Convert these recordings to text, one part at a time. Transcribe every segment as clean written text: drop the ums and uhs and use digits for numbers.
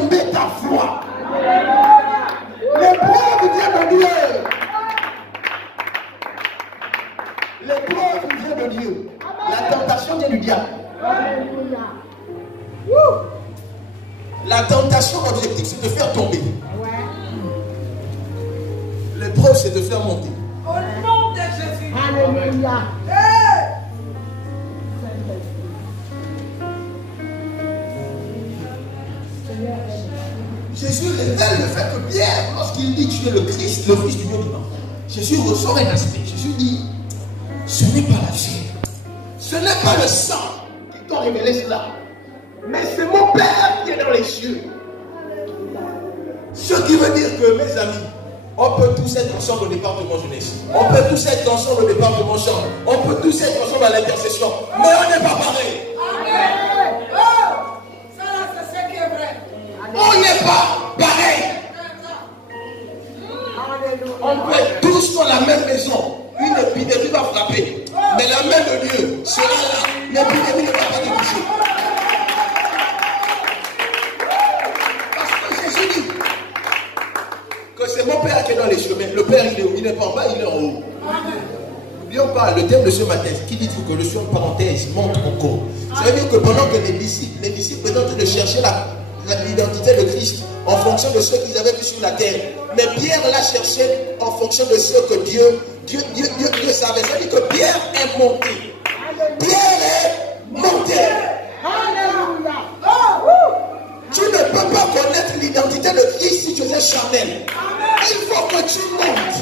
confirmer ta foi. L'épreuve vient de Dieu. L'épreuve vient de Dieu. La tentation vient du diable. La tentation, l'objectif, c'est de faire tomber. L'épreuve, c'est de faire monter. Au nom de Jésus. Alléluia. Jésus révèle le fait que Pierre, lorsqu'il dit tu es le Christ, le Fils du Dieu vivant, Jésus ressort un aspect. Jésus dit, ce n'est pas la chair, ce n'est pas le sang qui t'a révélé cela, mais c'est mon Père qui est dans les cieux. Ce qui veut dire que, mes amis, on peut tous être ensemble au département jeunesse, on peut tous être ensemble au département chambre, on peut tous être ensemble à l'intercession, mais on n'est pas pareil. Amen. Oh, ça là, c'est ce qui est vrai. On n'est pas pareil. On peut être tous dans la même maison. Une épidémie va frapper. Mais la main de Dieu sera là. L'épidémie ne va pas te toucher. Parce que Jésus dit que c'est mon Père qui est dans les chemins. Le Père, il n'est pas en bas, il est en haut. N'oublions pas le thème de ce matin. Qui dit-vous que je suis en parenthèse montre encore. Ça veut dire que pendant que les disciples étaient en train de chercher l'identité de Christ en fonction de ce qu'ils avaient vu sur la terre. Mais Pierre l'a cherché en fonction de ce que Dieu savait. Ça veut dire que Pierre est monté. Pierre est monté. Tu ne peux pas connaître l'identité de Christ si tu es charnel. Il faut que tu montes.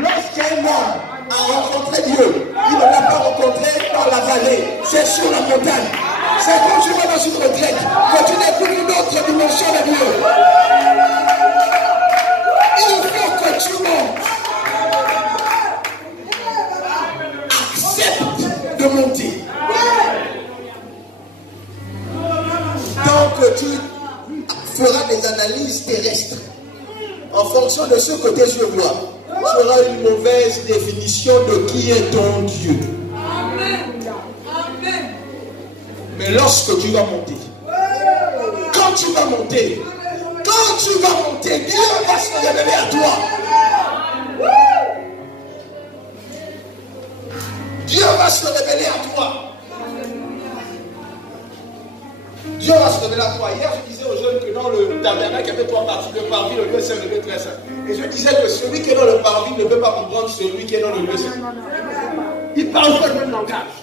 Lorsqu'un homme a rencontré Dieu, il ne l'a pas rencontré dans la vallée, c'est sur la montagne. C'est quand tu vas dans une retraite que tu découvres une autre dimension de Dieu. Il faut que tu montes. Accepte de monter. Tant que tu feras des analyses terrestres en fonction de ce que tes yeux voient, tu auras une mauvaise définition de qui est ton Dieu. Mais lorsque tu vas monter, quand tu vas monter, Dieu va se révéler à toi. Dieu va se révéler à toi. Dieu va se révéler à toi. Hier, je disais aux jeunes que dans le tabernacle, il y avait 3 parties, le parvis, le lieu saint, le lieu très saint. Et je disais que celui qui est dans le parvis ne peut pas comprendre celui qui est dans le lieu saint. Il parle pas le même langage.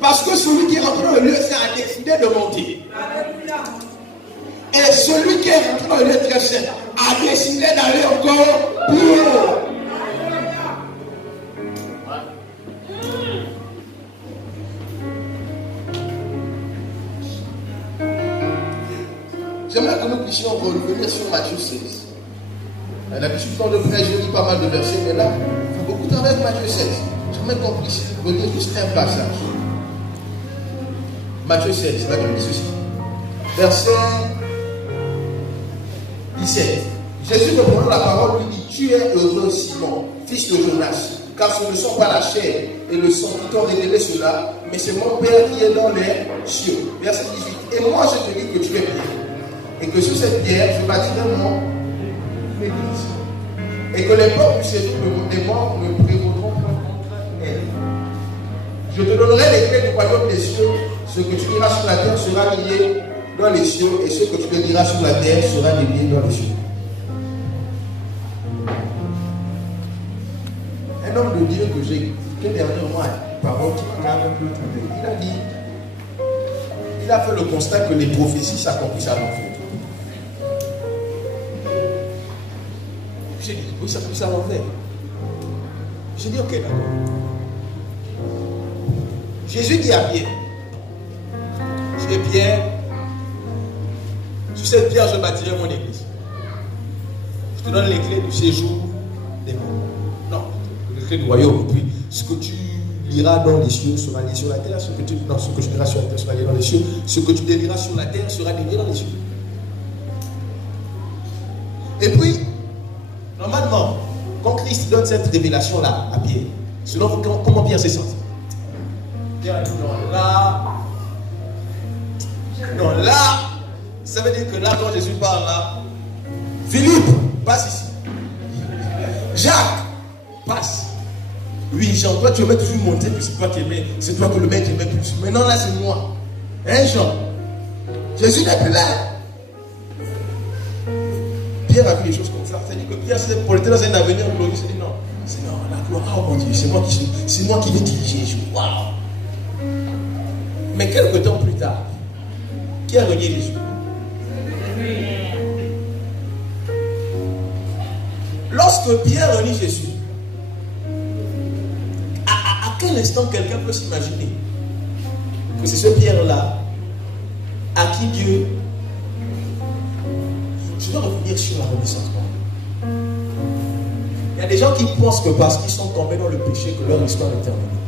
Parce que celui qui est rentré dans le lieu saint a décidé de monter. Et celui qui est rentré dans le lieu très saint a décidé d'aller encore plus haut. J'aimerais que nous puissions revenir sur Matthieu 16. D'habitude, quand je prêche, je lis pas mal de versets, mais là, il faut beaucoup travailler avec Matthieu 16. J'aimerais qu'on puisse revenir juste un passage. Matthieu 16, la Bible dit ceci. Verset 17. Jésus reprenant la parole lui dit, tu es heureux Simon, fils de Jonas, car ce ne sont pas la chair et le sang qui t'ont révélé cela, mais c'est mon Père qui est dans les cieux. Verset 18. Et moi je te dis que tu es Pierre, et que sur cette pierre je bâtirai mon église, et que les portes du séjour des morts ne prévaudront pas contre elle. Je te donnerai les clés du royaume des cieux. Ce que tu diras sur la terre sera lié dans les cieux, et ce que tu te diras sur la terre sera lié dans les cieux. Un homme de Dieu que j'ai écouté dernièrement, une parole qui m'a un peu troublé. Il a dit, il a fait le constat que les prophéties s'accomplissent à l'enfer. J'ai dit, oui, ça s'accomplit à l'enfer. J'ai dit, ok, d'accord. Jésus dit à Pierre, tu es Pierre, sur cette pierre je bâtirai mon église. Je te donne les clés du séjour des morts. Non, les clés du royaume. Puis ce que tu liras dans les cieux sera lié sur la terre. Ce que tu diras sur la terre sera lié dans les cieux. Ce que tu déliras sur la terre sera délié dans les cieux. Et puis, normalement, quand Christ donne cette révélation-là à Pierre, selon comment Pierre s'est senti? Pierre est là. Non, là, ça veut dire que là, quand Jésus parle là, Philippe, passe ici. Jacques, passe. Oui, Jean, toi tu aimais toujours monter, puis c'est toi qui aimais, c'est toi que le maître aimait plus. Maintenant là, c'est moi. Hein, Jean? Jésus n'est plus là. Pierre a vu les choses comme ça. C'est-à-dire que Pierre s'est projeté dans un avenir glorieux. Il s'est dit non, c'est non, la gloire, oh mon Dieu, c'est moi qui vais diriger Jésus. Waouh! Mais quelques temps plus tard, qui a renié Jésus? Lorsque Pierre renie Jésus, à quel instant quelqu'un peut s'imaginer que c'est ce Pierre-là à qui Dieu... Je dois revenir sur la renaissance. Il y a des gens qui pensent que parce qu'ils sont tombés dans le péché que leur histoire est terminée.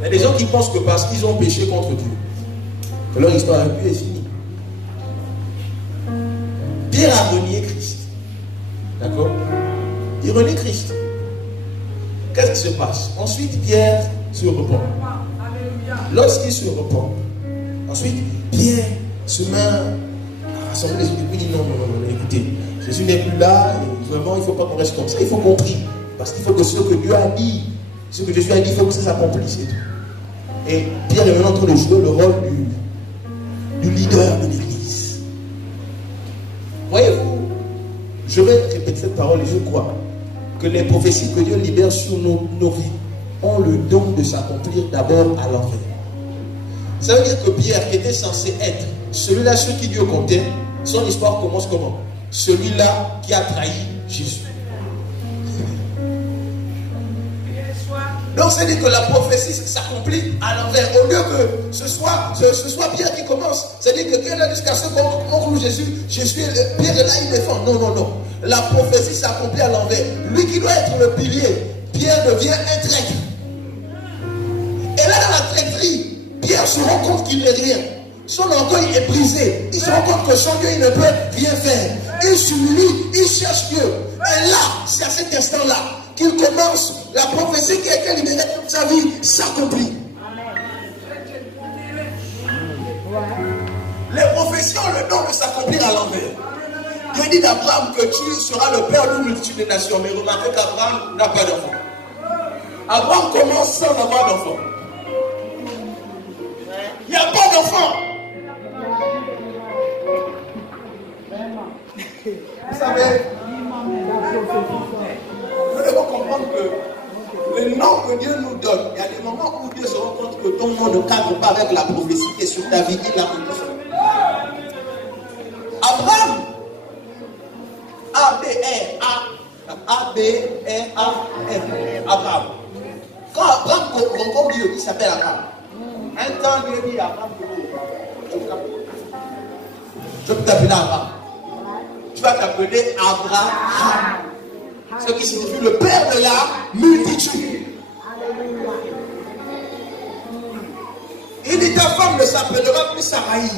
Il y a des gens qui pensent que parce qu'ils ont péché contre Dieu que leur histoire est finie. Pierre a renié Christ. D'accord? Il renie Christ. Qu'est-ce qui se passe? Ensuite, Pierre se repent. Lorsqu'il se repent, ensuite, Pierre se met à rassembler les autres. Il dit non, écoutez, Jésus n'est plus là, et vraiment, il ne faut pas qu'on reste comme ça. Il faut qu'on prie. Parce qu'il faut que ce que Dieu a dit, ce que Jésus a dit, il faut que ça s'accomplisse. Et Pierre est maintenant en train de jouer le rôle du leader de l'église. Voyez-vous, je vais répéter cette parole et je crois que les prophéties que Dieu libère sur nos vies ont le don de s'accomplir d'abord à l'envers. Ça veut dire que Pierre, qui était censé être celui-là sur qui Dieu comptait, son histoire commence comment? Celui-là qui a trahi Jésus. Donc c'est-à-dire que la prophétie s'accomplit à l'envers. Au lieu que ce soit Pierre qui commence, c'est-à-dire que Pierre est jusqu'à ce qu'on cloue Jésus, Pierre est là, il défend. Non, non, non. La prophétie s'accomplit à l'envers. Lui qui doit être le pilier, Pierre devient un traître. Et là, dans la traîtrerie, Pierre se rend compte qu'il n'est rien. Son orgueil est brisé. Il se rend compte que sans Dieu, il ne peut rien faire. Il s'humilie, il cherche Dieu. Et là, c'est à cet instant-là qu'il commence, la prophétie qui a été libérée toute sa vie s'accomplit. Les prophéties ont le don de s'accomplir à l'envers. Dieu dit d'Abraham que tu seras le père d'une multitude de nations. Mais remarquez qu'Abraham n'a pas d'enfant. Abraham commence sans avoir d'enfant. Il n'y a pas d'enfant. Vous savez, nous devons comprendre que le nom que Dieu nous donne, il y a des moments où Dieu se rend compte que ton nom ne cadre pas avec la prophétie qui est sur ta vie et la condition. Abraham, A-B-R-A-M, Abraham. Quand Abraham rencontre Dieu, il s'appelle Abraham. Un temps, Dieu dit à Abraham, je peux t'appeler Abraham. Tu vas t'appeler Abraham. Ce qui signifie le père de la multitude. Il dit ta femme ne s'appellera plus Saraï.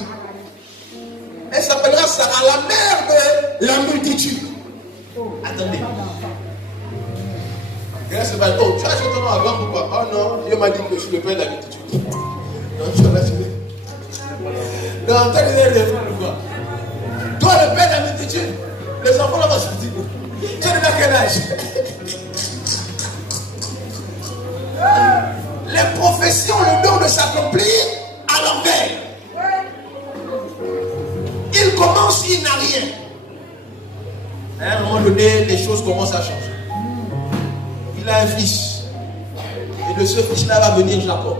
Elle s'appellera Sarah, la mère de la multitude. Attendez. Grâce à oh, tu as acheté ton nom à Abraham ou quoi? Oh non, Dieu m'a dit que je suis le père de la multitude. Non, tu vas acheter. Non, t'as donné les frères ou quoi? Toi, le père de la multitude, les enfants là-bas se disent. Tu es de quel âge? Les prophéties ont le don de s'accomplir à l'envers. Il commence, il n'a rien. À un moment donné, les choses commencent à changer. Il a un fils. Et de ce fils-là va venir Jacob.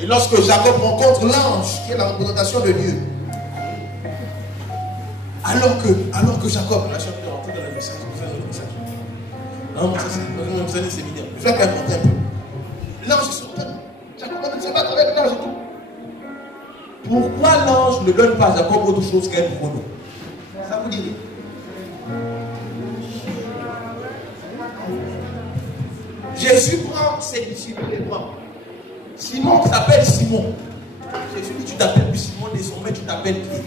Et lorsque Jacob rencontre l'ange, qui est la représentation de Dieu, alors que Jacob, là je vais rentrer dans le message, non, ça c'est un séminaire. Je vais quand même monter un peu. L'ange se retourne. Jacob ne sait pas connaître l'ange et tout. Pourquoi l'ange ne donne pas à Jacob autre chose qu'un pronom? Ça vous dit? Jésus prend ses disciples et prend. Simon s'appelle Simon. Jésus dit tu t'appelles plus Simon, désormais tu t'appelles Pierre.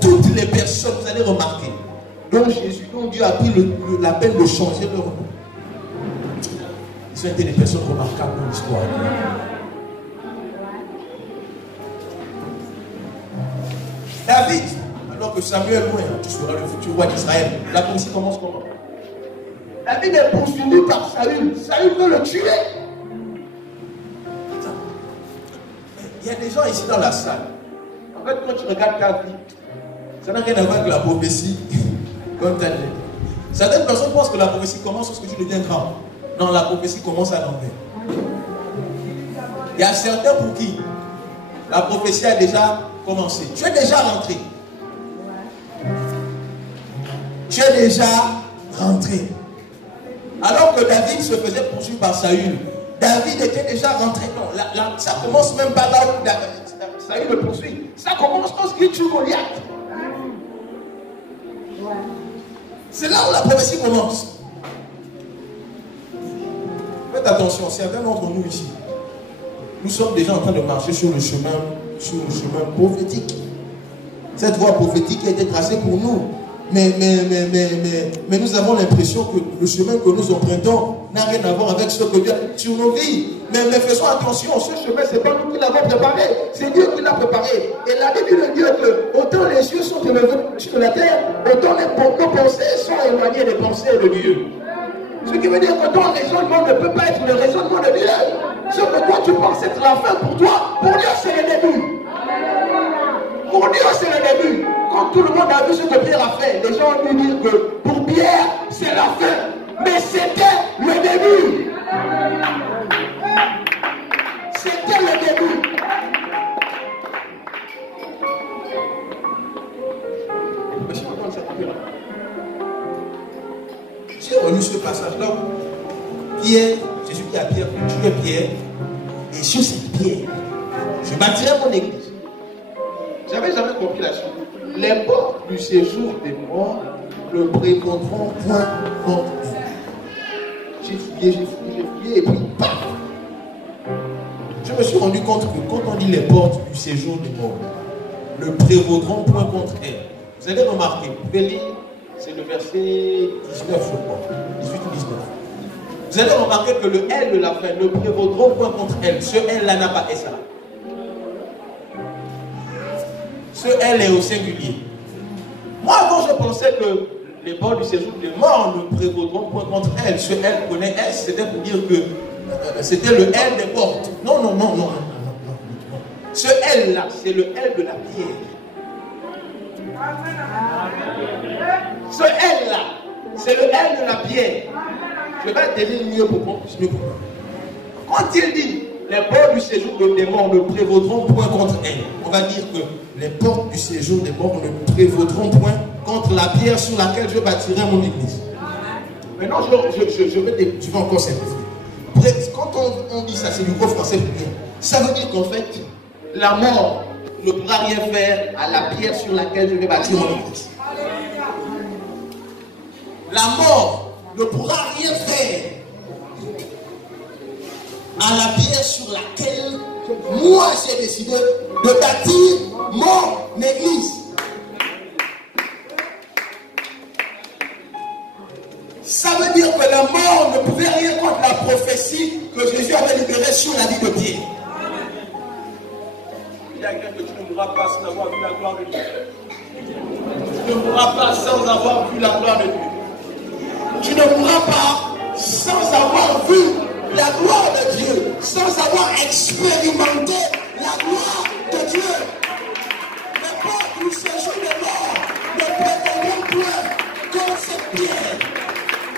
Toutes les personnes, vous allez remarquer, dont Jésus, dont Dieu a pris la peine de changer leur nom. Ils ont été des personnes remarquables dans l'histoire. David, alors que Samuel loin, tu seras le futur roi d'Israël. La prophétie commence comment? David est poursuivi par Saül. Saül veut le tuer. Il y a des gens ici dans la salle. En fait, quand tu regardes ta vie, ça n'a rien à voir avec la prophétie. Comme tu as dit. Certaines personnes pensent que la prophétie commence lorsque tu deviens grand. Non, la prophétie commence à l'envers. Il y a certains pour qui la prophétie a déjà commencé. Tu es déjà rentré. Tu es déjà rentré. Alors que David se faisait poursuivre par Saül, David était déjà rentré. Non, ça commence même pas là où Saül le poursuit. Ça commence lorsqu'il tue Goliath. C'est là où la prophétie commence. Faites attention, certains d'entre nous ici, nous sommes déjà en train de marcher sur le chemin prophétique. Cette voie prophétique a été tracée pour nous. Mais nous avons l'impression que le chemin que nous empruntons n'a rien à voir avec ce que Dieu a fait sur nos vies. Mais faisons attention, ce chemin, ce n'est pas nous qui l'avons préparé, c'est Dieu qui l'a préparé. Et la Bible dit que autant les cieux sont élevés sur la terre, autant nos pensées sont éloignées des pensées de Dieu. Ce qui veut dire que ton raisonnement ne peut pas être le raisonnement de Dieu. Ce que toi tu penses être la fin pour toi, pour Dieu c'est le début. Pour Dieu c'est le début. Quand tout le monde a vu ce que Pierre a fait, les gens ont dû dire que pour Pierre c'est la fin. Mais c'était le début. C'était le début. J'ai relu ce passage-là. Pierre, Jésus dit à Pierre, tu es Pierre, et sur cette pierre, je bâtirai mon église. J'avais jamais compris la chose. Les portes du séjour des morts ne prévaudront point contre eux. J'ai fouillé, et puis paf! Je me suis rendu compte que quand on dit les portes du séjour des morts ne prévaudront point contre elles. Vous allez remarquer, vous pouvez lire, c'est le verset 19, je crois, 18 ou 19. Vous allez remarquer que le L de la fin ne prévaudront point contre elle. Ce L là n'a pas S là. Ce L est au singulier. Moi avant je pensais que les bords du séjour des morts ne prévaudront point contre elle. Ce L connaît S, c'était pour dire que c'était le L des portes. Non. Ce L là, c'est le L de la pierre. Ce L là, c'est le L de la pierre. Je vais te dire mieux pour qu'on puisse mieux comprendre. Quand il dit les portes du séjour des morts ne prévaudront point contre elle, on va dire que les portes du séjour des morts ne prévaudront point contre la pierre sur laquelle je bâtirai mon église. Maintenant, je vais encore simplifier. Quand on dit ça, c'est du gros français pour rien. Ça veut dire qu'en fait, la mort ne pourra rien faire à la pierre sur laquelle je vais bâtir mon église. La mort ne pourra rien faire à la pierre sur laquelle moi j'ai décidé de bâtir mon église. Ça veut dire que la mort ne pouvait rien contre la prophétie que Jésus avait libérée sur la vie de Pierre. Il y a quelqu'un que tu ne mourras pas sans avoir vu la gloire de Dieu. Tu ne mourras pas sans avoir vu la gloire de Dieu. Tu ne mourras pas sans avoir vu la gloire de Dieu, sans avoir expérimenté la gloire de Dieu. Les portes du séjour des morts ne prévaudront point contre cette pierre.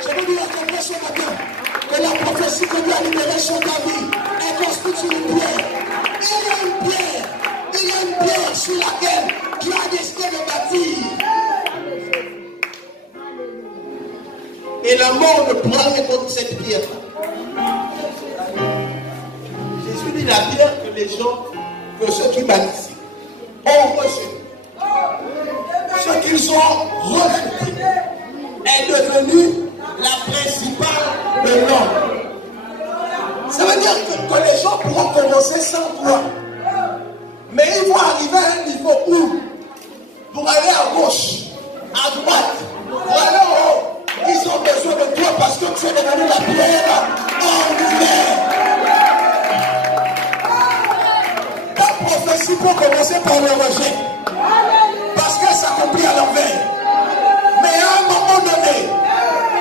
Je veux dire à quelqu'un ce matin que la prophétie que Dieu a libérée sur ta vie est constituée d'une pierre. Il y a une pierre sur laquelle Dieu a décidé de bâtir. Et la mort ne pourra rien contre cette pierre. Jésus dit la pierre que les gens, que ceux qui bâtissent, ont reçu. Ce qu'ils ont rejeté est devenu la principale de l'homme. Ça veut dire que les gens pourront commencer sans toi. Mais ils vont arriver à un niveau où, pour aller à gauche, à droite, pour aller en haut, ils ont besoin de toi parce que tu es devenu la pierre. prophétie peut commencer par le rejet. Parce qu'elle s'accomplit à l'envers. Mais à un moment donné,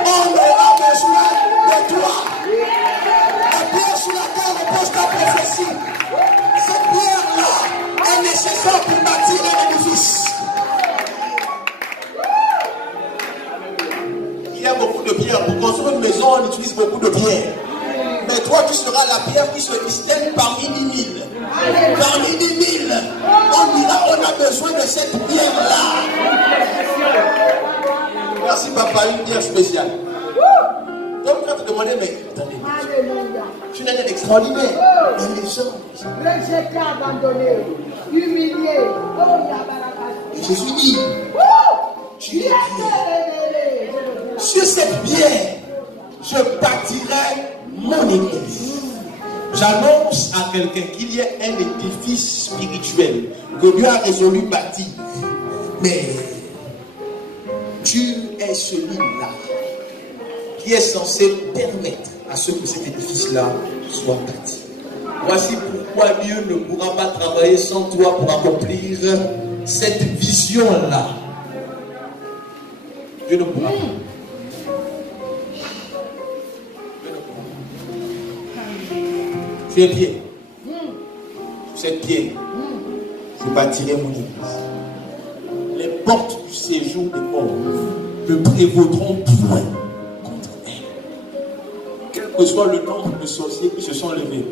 on aura besoin de toi. La pierre sur laquelle repose ta prophétie, cette pierre-là est nécessaire pour bâtir un édifice. Il y a beaucoup de pierres. Pour construire une maison, on utilise beaucoup de pierres. Mais toi, tu seras la pierre qui se distingue parmi 10 000. Parmi 10 000, on dira, on a besoin de cette pierre-là. Merci papa, une pierre spéciale. Donc tu vas te demander, mais attendez, tu es un extraordinaire. Et les gens, rejeté, abandonné, humilié. et Jésus dit, tu es pierre. Sur cette pierre, je bâtirai mon église. J'annonce à quelqu'un qu'il y a un édifice spirituel que Dieu a résolu bâtir. Mais tu es celui-là qui est censé permettre à ce que cet édifice-là soit bâti. Voici pourquoi Dieu ne pourra pas travailler sans toi pour accomplir cette vision-là. Dieu ne pourra pas. Tu es pierre. Sur cette pierre, je bâtirai mon église. Les portes du séjour des morts ne prévaudront point contre elle. Quel que soit le nombre de sorciers qui se sont levés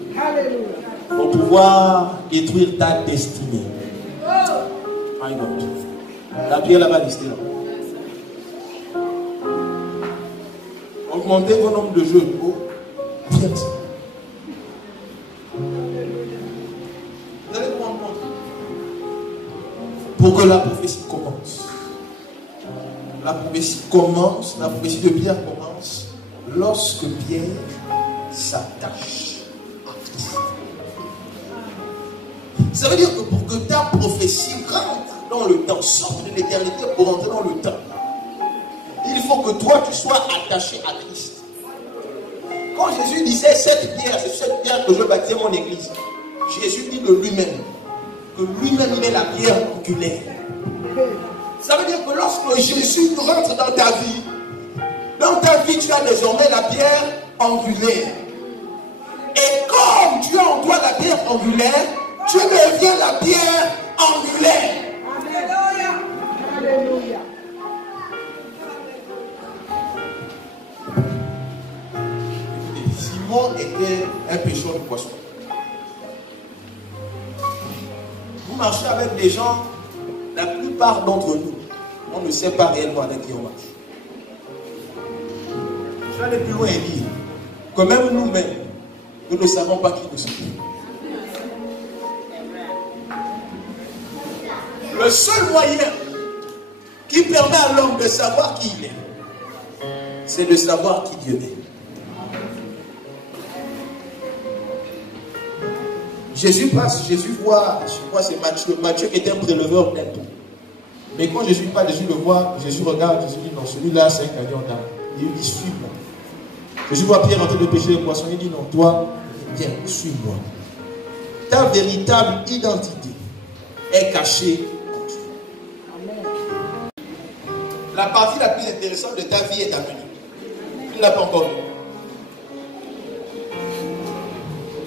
pour pouvoir détruire ta destinée. My God. La pierre là-bas restée là. Augmentez vos nombres de jeux. Pierre. Vous allez comprendre. Pour que la prophétie commence. La prophétie commence, la prophétie de Pierre commence lorsque Pierre s'attache à Christ. Ça veut dire que pour que ta prophétie rentre dans le temps, sorte de l'éternité pour rentrer dans le temps, il faut que toi tu sois attaché à Christ. Quand Jésus disait cette pierre, c'est cette pierre que je bâtis mon église, Jésus dit de lui-même que lui-même il est la pierre angulaire. Ça veut dire que lorsque Jésus rentre dans ta vie tu as désormais la pierre angulaire. Et comme tu as en toi la pierre angulaire, tu deviens la pierre angulaire. Alléluia. Alléluia. Simon était un pêcheur de poissons. Vous marchez avec des gens, la plupart d'entre nous, on ne sait pas réellement avec qui on marche. Je vais aller plus loin et dire que même nous-mêmes, nous ne savons pas qui nous sommes. Le seul moyen qui permet à l'homme de savoir qui il est, c'est de savoir qui Dieu est. Jésus passe, Jésus voit, je crois c'est Matthieu qui était un préleveur d'impôts. Mais quand Jésus passe, Jésus le voit, Jésus regarde, Jésus dit non, celui-là c'est un gagnant d'âme. Il dit suis-moi. Jésus voit Pierre en train de pêcher les poissons, il dit non, toi, viens, suis-moi. Ta véritable identité est cachée en Dieu. La partie la plus intéressante de ta vie est à venir. Tu ne l'as pas encore vu.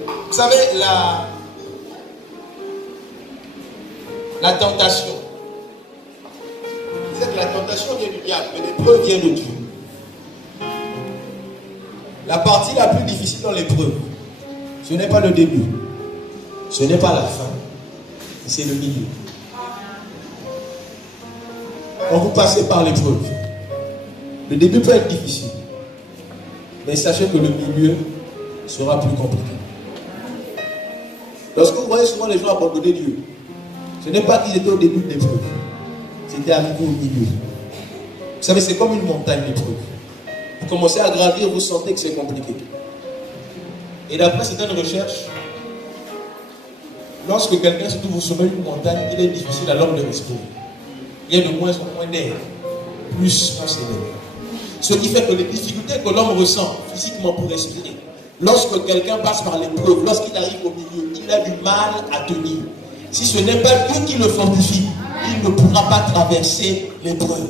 Vous savez, la tentation. Vous savez que la tentation vient du diable, mais l'épreuve vient de Dieu. La partie la plus difficile dans l'épreuve, ce n'est pas le début, ce n'est pas la fin, c'est le milieu. Quand vous passez par l'épreuve, le début peut être difficile, mais sachez que le milieu sera plus compliqué. Lorsque vous voyez souvent les gens abandonner Dieu, ce n'est pas qu'ils étaient au début de l'épreuve, c'était arrivé au milieu. Vous savez, c'est comme une montagne d'épreuve. Vous commencez à gravir, vous sentez que c'est compliqué. Et d'après certaines recherches, lorsque quelqu'un se trouve au sommet d'une montagne, il est difficile à l'homme de respirer. Il y a de moins en moins d'air, plus on s'élève. Ce qui fait que les difficultés que l'homme ressent physiquement pour respirer, lorsque quelqu'un passe par l'épreuve, lorsqu'il arrive au milieu, il a du mal à tenir. si ce n'est pas Dieu qui le fortifie, il ne pourra pas traverser l'épreuve.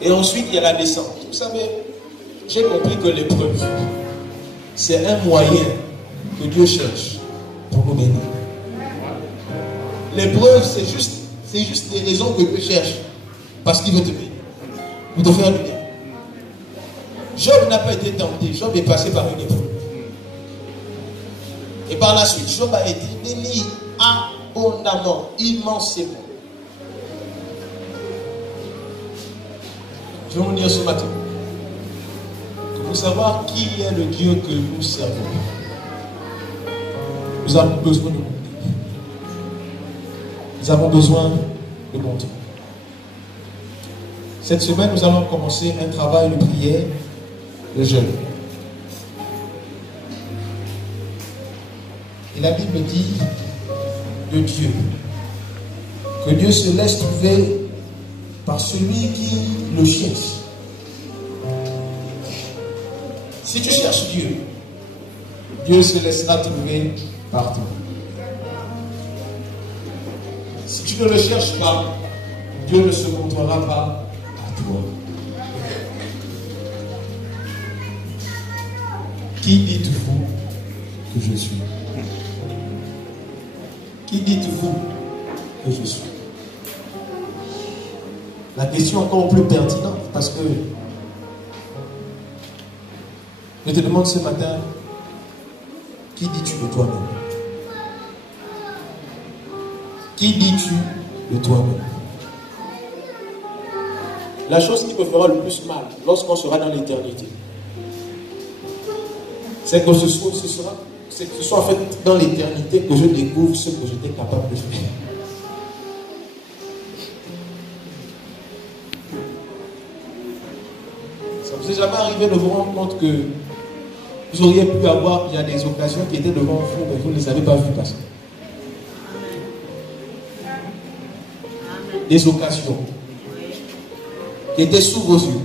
Et ensuite, il y a la descente. Vous savez, j'ai compris que l'épreuve, c'est un moyen que Dieu cherche pour nous bénir. L'épreuve, c'est juste des raisons que Dieu cherche parce qu'il veut te bénir, pour te faire du bien. Job n'a pas été tenté, Job est passé par une épreuve. Et par la suite, Job a été béni abondamment, immensément. Je vais vous dire ce matin que pour savoir qui est le Dieu que nous servons, nous avons besoin de monter. Nous avons besoin de monter. Cette semaine, nous allons commencer un travail de prière de jeûne. Et la Bible dit de Dieu que Dieu se laisse trouver par celui qui le cherche. Si tu cherches Dieu, Dieu se laissera trouver par toi. Si tu ne le cherches pas, Dieu ne se montrera pas à toi. Qui dites-vous que je suis? Qui dites-vous que je suis? La question est encore plus pertinente parce que je te demande ce matin, qui dis-tu de toi-même? Qui dis-tu de toi-même? La chose qui me fera le plus mal lorsqu'on sera dans l'éternité, c'est que ce soit en fait dans l'éternité que je découvre ce que j'étais capable de faire. Ça vous est jamais arrivé de vous rendre compte que vous auriez pu avoir, il y a des occasions qui étaient devant vous, mais vous ne les avez pas vues passer. Des occasions qui étaient sous vos yeux,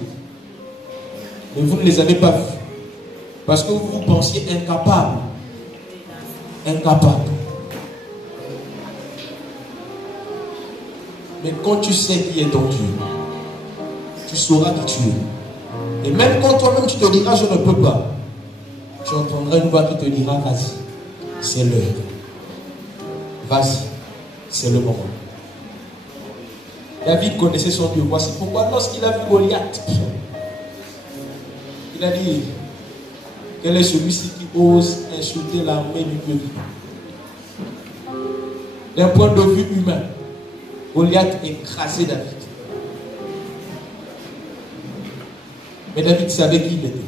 mais vous ne les avez pas vues. Parce que vous vous pensiez incapable. Incapable. Mais quand tu sais qui est ton Dieu, tu sauras qui tu es. Et même quand toi-même tu te diras je ne peux pas, tu entendras une voix qui te dira vas-y, c'est l'heure. Vas-y, c'est le moment. David connaissait son Dieu. Voici pourquoi lorsqu'il a vu Goliath, il a dit, quel est celui-ci qui ose insulter l'armée du Dieu vivant? D'un point de vue humain, Goliath écrasait David. Mais David savait qui il était.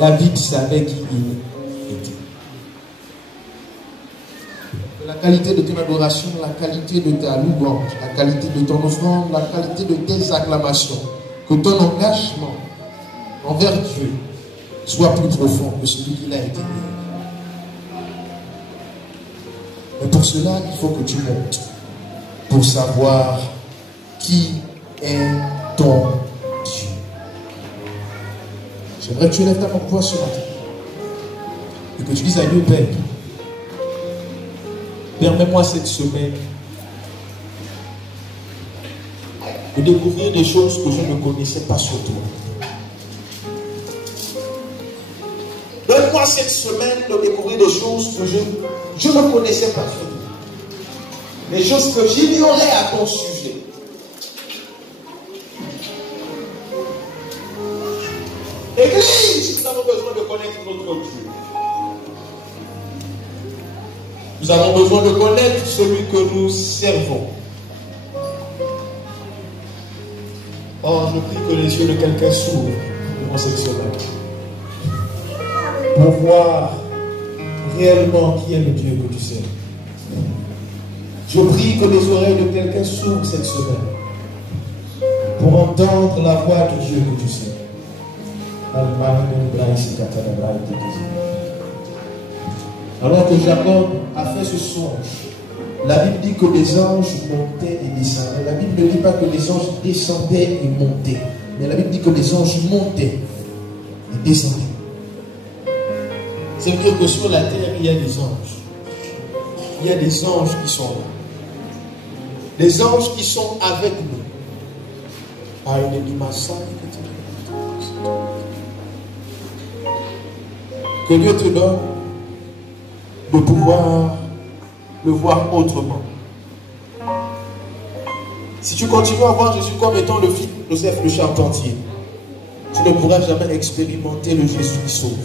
David savait qui il était. La qualité de ton adoration, la qualité de ta louange, la qualité de ton offrande, la qualité de tes acclamations, que ton engagement envers Dieu soit plus profond que celui qu'il a été. Mais pour cela, il faut que tu montes pour savoir qui est ton Dieu. J'aimerais que tu lèves ta voix ce matin et que tu dises à Dieu, Père, permets-moi cette semaine de découvrir des choses que je ne connaissais pas sur toi. Donne-moi cette semaine de découvrir des choses que je ne connaissais pas sur toi. Des choses que j'ignorais à ton sujet. Église, nous avons besoin de connaître notre Dieu. Nous avons besoin de connaître celui que nous servons. Oh, je prie que les yeux de quelqu'un s'ouvrent durant cette semaine pour voir réellement qui est le Dieu que tu sers. Je prie que les oreilles de quelqu'un s'ouvrent cette semaine pour entendre la voix de Dieu que tu sers. Alors que Jacob a fait ce songe, la Bible dit que les anges montaient et descendaient. La Bible ne dit pas que les anges descendaient et montaient, mais la Bible dit que les anges montaient et descendaient. C'est vrai que sur la terre, il y a des anges. il y a des anges qui sont là. Des anges qui sont avec nous. Que Dieu te donne de pouvoir le voir autrement. Si tu continues à voir Jésus comme étant le fils de Joseph le charpentier, tu ne pourras jamais expérimenter le Jésus qui sauve.